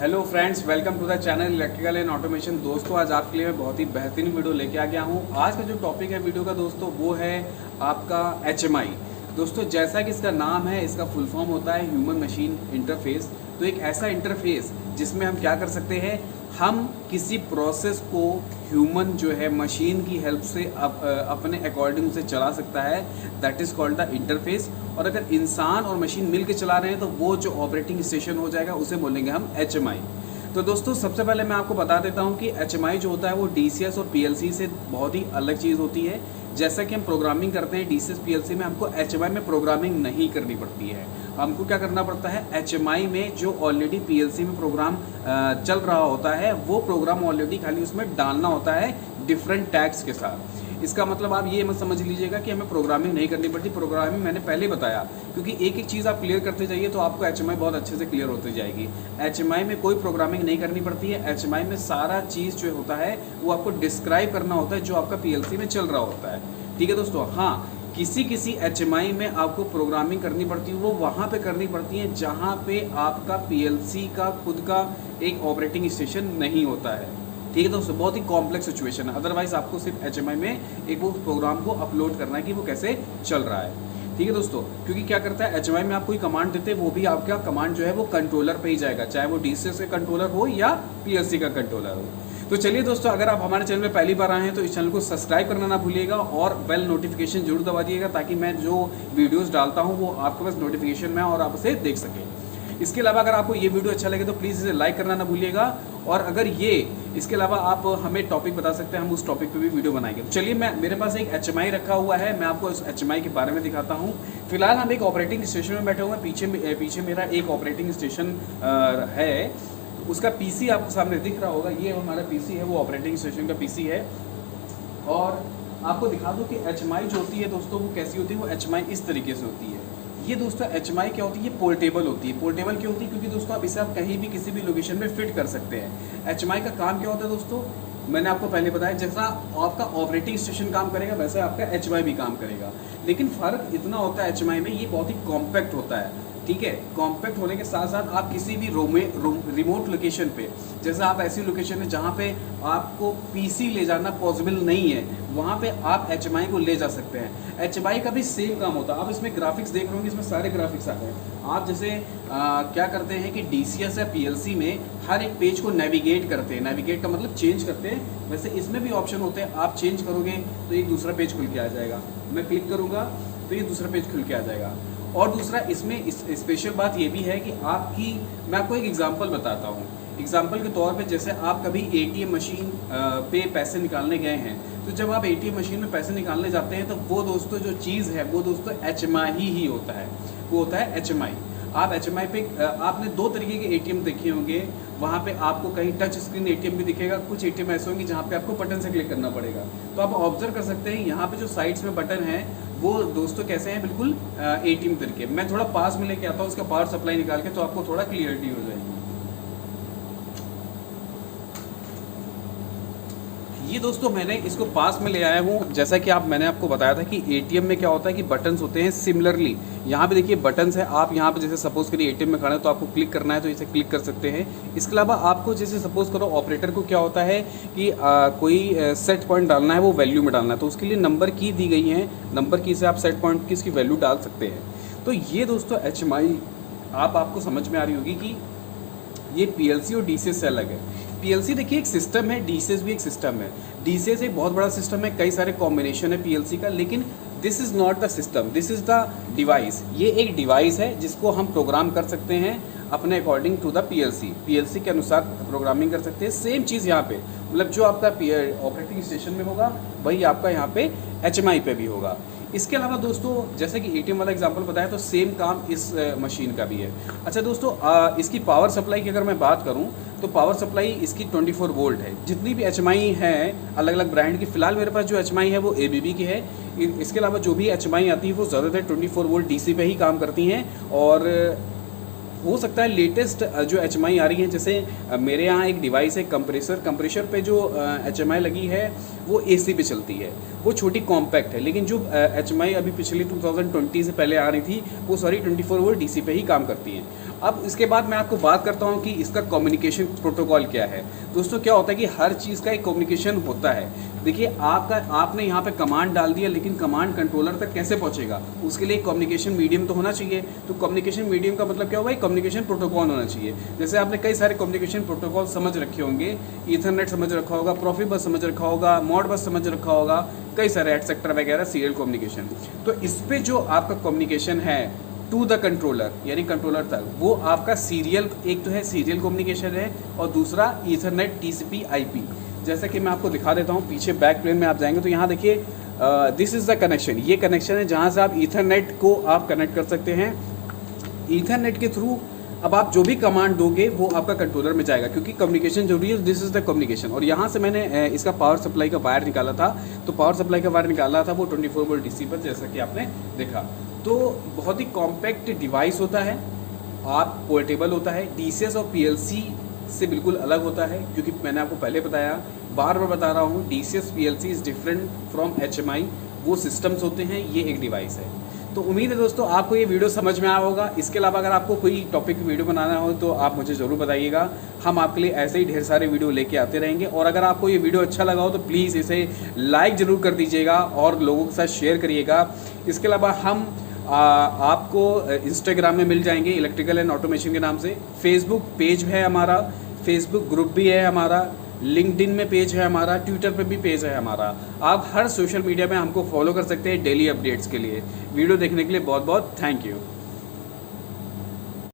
Hello friends, welcome to the channel electrical and automation. दोस्तों, आज आपके लिए मैं बहुत ही बेहतरीन वीडियो लेके आ गया हूँ। आज का जो टॉपिक है वीडियो का दोस्तों वो है आपका HMI। दोस्तों, जैसा कि इसका नाम है, इसका फुल फॉर्म होता है ह्यूमन मशीन इंटरफेस। तो एक ऐसा इंटरफेस जिसमें हम क्या कर सकते हैं, हम किसी प्रोसेस को ह्यूमन जो है मशीन की हेल्प से अपने अकॉर्डिंग से चला सकता है, that is called the interface. और अगर इंसान और मशीन मिल के चला रहे हैं तो वो जो ऑपरेटिंग स्टेशन हो जाएगा उसे बोलेंगे हम HMI। तो दोस्तों, सबसे पहले मैं आपको बता देता हूँ कि HMI जो होता है वो DCS और PLC से बहुत ही अलग चीज़ होती है। जैसा कि हम प्रोग्रामिंग करते हैं DCS PLC में, हमको HMI में प्रोग्रामिंग नहीं करनी पड़ती है। हमको क्या करना पड़ता है, HMI में जो ऑलरेडी PLC में प्रोग्राम चल रहा होता है वो प्रोग्राम ऑलरेडी खाली उसमें डालना होता है डिफरेंट टैग्स के साथ। इसका मतलब आप ये मत समझ लीजिएगा कि हमें प्रोग्रामिंग नहीं करनी पड़ती। प्रोग्रामिंग मैंने पहले बताया, क्योंकि एक एक चीज़ आप क्लियर करते जाइए तो आपको HMI बहुत अच्छे से क्लियर होती जाएगी। HMI में कोई प्रोग्रामिंग नहीं करनी पड़ती है। HMI में सारा चीज़ जो होता है वो आपको डिस्क्राइब करना होता है जो आपका PLC में चल रहा होता है। ठीक है दोस्तों। हाँ, किसी HMI में आपको प्रोग्रामिंग करनी पड़ती है, वो वहाँ पे करनी पड़ती है जहाँ पे आपका PLC का खुद का एक ऑपरेटिंग स्टेशन नहीं होता है। ठीक है दोस्तों, बहुत ही कॉम्प्लेक्स सिचुएशन है। अदरवाइज आपको सिर्फ HMI में एक वो प्रोग्राम को अपलोड करना है कि वो कैसे चल रहा है। ठीक है दोस्तों, क्योंकि क्या करता है HMI में आप कोई कमांड देते हैं, वो भी आपका कमांड जो है वो कंट्रोलर पे ही जाएगा, चाहे वो DCS का कंट्रोलर हो या PLC का कंट्रोलर हो। तो चलिए दोस्तों, अगर आप हमारे चैनल में पहली बार आए हैं तो इस चैनल को सब्सक्राइब करना ना भूलिएगा और बेल नोटिफिकेशन जरूर दबा दिएगा, ताकि मैं जो वीडियोस डालता हूं वो आपके पास नोटिफिकेशन में और आप उसे देख सकें। इसके अलावा अगर आपको ये वीडियो अच्छा लगे तो प्लीज़ इसे लाइक करना ना भूलिएगा। और अगर इसके अलावा आप हमें टॉपिक बता सकते हैं, हम उस टॉपिक पे भी वीडियो बनाएंगे। तो चलिए, मेरे पास एक HMI रखा हुआ है, मैं आपको इस HMI के बारे में दिखाता हूँ। फिलहाल हम एक ऑपरेटिंग स्टेशन में बैठे हुए हैं। पीछे मेरा एक ऑपरेटिंग स्टेशन है, उसका PC आपको सामने दिख रहा होगा। ये हमारा PC है, वो ऑपरेटिंग स्टेशन का PC है। और आपको दिखा दूं कि HMI जो होती है दोस्तों वो कैसी होती है। वो HMI इस तरीके से होती है। ये दोस्तों HMI क्या होती है, ये पोर्टेबल होती है। पोर्टेबल क्यों होती है, क्योंकि दोस्तों आप इसे आप कहीं भी किसी भी लोकेशन में फिट कर सकते हैं। HMI का काम क्या होता है दोस्तों, मैंने आपको पहले बताया, जैसा आपका ऑपरेटिंग स्टेशन काम करेगा वैसे आपका HMI भी काम करेगा। लेकिन फ़र्क इतना होता है HMI में, ये बहुत ही कॉम्पैक्ट होता है। ठीक है, कॉम्पैक्ट होने के साथ साथ आप किसी भी रिमोट लोकेशन पे, जैसे आप ऐसी लोकेशन है जहाँ पे आपको PC ले जाना पॉसिबल नहीं है, वहाँ पे आप HMI को ले जा सकते हैं। HMI का भी सेम काम होता है। आप इसमें ग्राफिक्स देख रहे होंगे, इसमें सारे ग्राफिक्स आते हैं। आप जैसे क्या करते हैं कि DCS या PLC में हर एक पेज को नेविगेट करते हैं। नेविगेट का मतलब चेंज करते हैं, वैसे इसमें भी ऑप्शन होते हैं। आप चेंज करोगे तो एक दूसरा पेज खुल के आ जाएगा, मैं क्लिक करूँगा तो ये दूसरा पेज खुल के आ जाएगा। और दूसरा इसमें स्पेशल बात ये भी है कि मैं आपको एक एग्जांपल बताता हूँ। एग्जांपल के तौर पे, जैसे आप कभी ATM मशीन पे पैसे निकालने गए हैं, तो जब आप ATM मशीन में पैसे निकालने जाते हैं तो वो दोस्तों जो चीज़ है वो दोस्तों HMI ही होता है, वो होता है HMI। आप HMI पे आपने दो तरीके के ATM देखे होंगे। वहाँ पे आपको कहीं टच स्क्रीन ATM भी दिखेगा, कुछ ATM ऐसे होंगे जहाँ पे आपको बटन से क्लिक करना पड़ेगा। तो आप ऑब्जर्व कर सकते हैं यहाँ पे जो साइड्स में बटन है वो दोस्तों कैसे हैं, बिल्कुल ATM तरीके। मैं थोड़ा पास में लेके आता हूँ उसका पावर सप्लाई निकाल के, तो आपको थोड़ा क्लियरिटी हो जाएगी। ये दोस्तों मैंने इसको पास में ले आया हूँ। जैसा कि मैंने आपको बताया था कि ATM में क्या होता है कि बटन्स होते हैं। सिमिलरली यहाँ पे देखिए बटन्स है। आप यहाँ पे जैसे सपोज करिए ATM में खड़े हैं तो आपको क्लिक करना है तो इसे क्लिक कर सकते हैं। इसके अलावा आपको जैसे सपोज करो ऑपरेटर को क्या होता है कि कोई सेट पॉइंट डालना है, वो वैल्यू में डालना है, तो उसके लिए नंबर की दी गई है। नंबर की से आप सेट पॉइंट की इसकी वैल्यू डाल सकते हैं। तो ये दोस्तों HMI आपको समझ में आ रही होगी कि ये PLC और DCS से अलग है। PLC देखिए एक सिस्टम है, DCS भी एक सिस्टम है। DCS एक बहुत बड़ा सिस्टम है, कई सारे कॉम्बिनेशन है PLC का, लेकिन this is not the system, this is the device. ये एक डिवाइस है जिसको हम प्रोग्राम कर सकते हैं अपने अकॉर्डिंग टू द PLC के अनुसार प्रोग्रामिंग कर सकते हैं। सेम चीज़ यहाँ पे, मतलब जो आपका ऑपरेटिंग स्टेशन में होगा वही आपका यहाँ पे HMI पे भी होगा। इसके अलावा दोस्तों, जैसे कि ATM वाला एग्जांपल बताया, तो सेम काम इस मशीन का भी है। अच्छा दोस्तों, इसकी पावर सप्लाई की अगर मैं बात करूं तो पावर सप्लाई इसकी 24 वोल्ट है। जितनी भी HMI है अलग अलग ब्रांड की, फिलहाल मेरे पास जो HMI है वो ABB की है। इसके अलावा जो भी HMI आती है वो ज़्यादातर 24 वोल्ट DC पे ही काम करती हैं। और हो सकता है लेटेस्ट जो HMI आ रही है, जैसे मेरे यहाँ एक डिवाइस है कंप्रेशर पे जो HMI लगी है वो AC पे चलती है, वो छोटी कॉम्पैक्ट है। लेकिन जो HMI अभी पिछली 2020 से पहले आ रही थी वो सारी 24 वोल्ट DC पे ही काम करती हैं। अब इसके बाद मैं आपको बात करता हूँ कि इसका कम्युनिकेशन प्रोटोकॉल क्या है। दोस्तों क्या होता है कि हर चीज़ का एक कम्युनिकेशन होता है। देखिए आपने यहाँ पे कमांड डाल दिया, लेकिन कमांड कंट्रोलर तक कैसे पहुँचेगा, उसके लिए कम्युनिकेशन मीडियम तो होना चाहिए। तो कम्युनिकेशन मीडियम का मतलब क्या हुआ, कम्युनिकेशन प्रोटोकॉल होना चाहिए। जैसे आपने कई सारे कम्युनिकेशन प्रोटोकॉल समझ रखे होंगे, ईथरनेट समझ रखा होगा, प्रोफिबस समझ रखा होगा, मॉडबस समझ रखा होगा, कई सारे एटसेट्रा वगैरह, सीरियल कम्युनिकेशन। तो इस पे जो आपका कम्युनिकेशन है टू द कंट्रोलर यानी कंट्रोलर तक, वो आपका सीरियल, एक तो है सीरियल कम्युनिकेशन है और दूसरा ईथरनेट टीसीपी आईपी। जैसा कि मैं आपको दिखा देता हूँ, पीछे बैक प्लेन में आप जाएंगे तो यहाँ देखिए दिस इज़ द कनेक्शन। ये कनेक्शन है जहाँ से आप ईथरनेट को आप कनेक्ट कर सकते हैं। ईथरनेट के थ्रू अब आप जो भी कमांड दोगे वो आपका कंट्रोलर में जाएगा, क्योंकि कम्युनिकेशन जरूरी है। This is the communication. और यहाँ से मैंने इसका पावर सप्लाई का वायर निकाला था, तो पावर सप्लाई का वायर निकाला था वो 24 वोल्ट डीसी पर, जैसा कि आपने देखा। तो बहुत ही कॉम्पैक्ट डिवाइस होता है, आप पोर्टेबल होता है, डीसीएस और पीएलसी से बिल्कुल अलग होता है, क्योंकि मैंने आपको पहले बताया, बार बार बता रहा हूँ, DCS PLC is different from HMI. वो सिस्टम्स होते हैं, ये एक डिवाइस है। तो उम्मीद है दोस्तों आपको ये वीडियो समझ में आया होगा। इसके अलावा अगर आपको कोई टॉपिक वीडियो बनाना हो तो आप मुझे ज़रूर बताइएगा, हम आपके लिए ऐसे ही ढेर सारे वीडियो लेके आते रहेंगे। और अगर आपको ये वीडियो अच्छा लगा हो तो प्लीज़ इसे लाइक ज़रूर कर दीजिएगा और लोगों के साथ शेयर करिएगा। इसके अलावा हम आपको इंस्टाग्राम में मिल जाएंगे इलेक्ट्रिकल एंड ऑटोमेशन के नाम से, फेसबुक पेज है हमारा, फेसबुक ग्रुप भी है हमारा, लिंक्डइन में पेज है हमारा, ट्विटर पे भी पेज है हमारा। आप हर सोशल मीडिया में हमको फॉलो कर सकते हैं डेली अपडेट्स के लिए। वीडियो देखने के लिए बहुत बहुत थैंक यू।